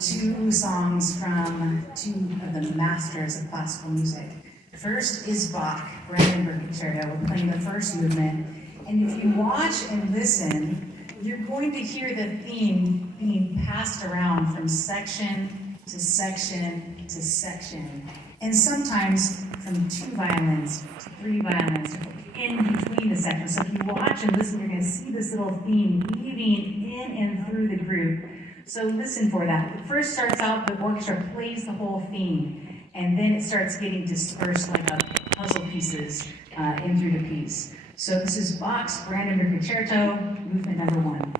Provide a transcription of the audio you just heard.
Two songs from two of the masters of classical music. The first is Bach, Brandenburg Concerto. We're playing the first movement. And if you watch and listen, you're going to hear the theme being passed around from section to section to section. And sometimes from 2 violins to 3 violins in between the sections. So if you watch and listen, you're going to see this little theme weaving in and through the group. So listen for that. It first starts out, the orchestra plays the whole theme, and then it starts getting dispersed like puzzle pieces in through the piece. So this is Bach's Brandenburg Concerto, movement number 1.